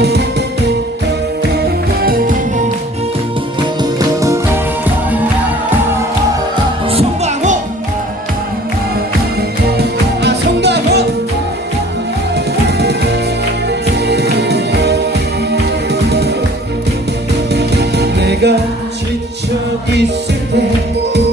아 내가 지쳐 있을 때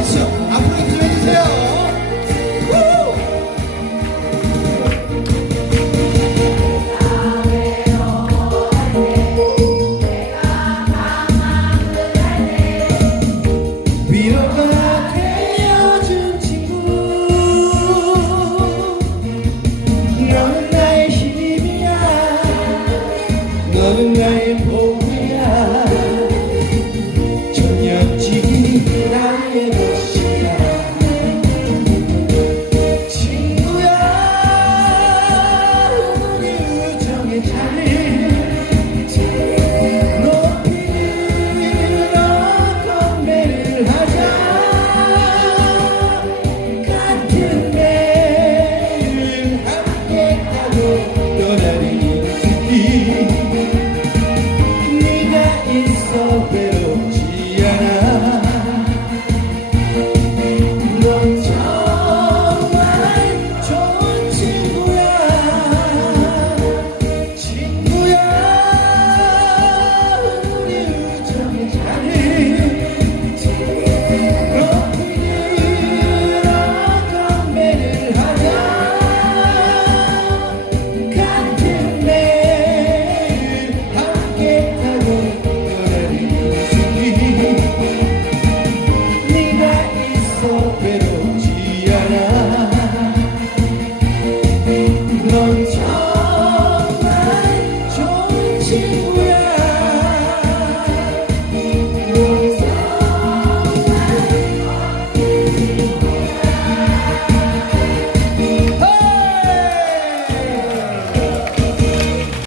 attention.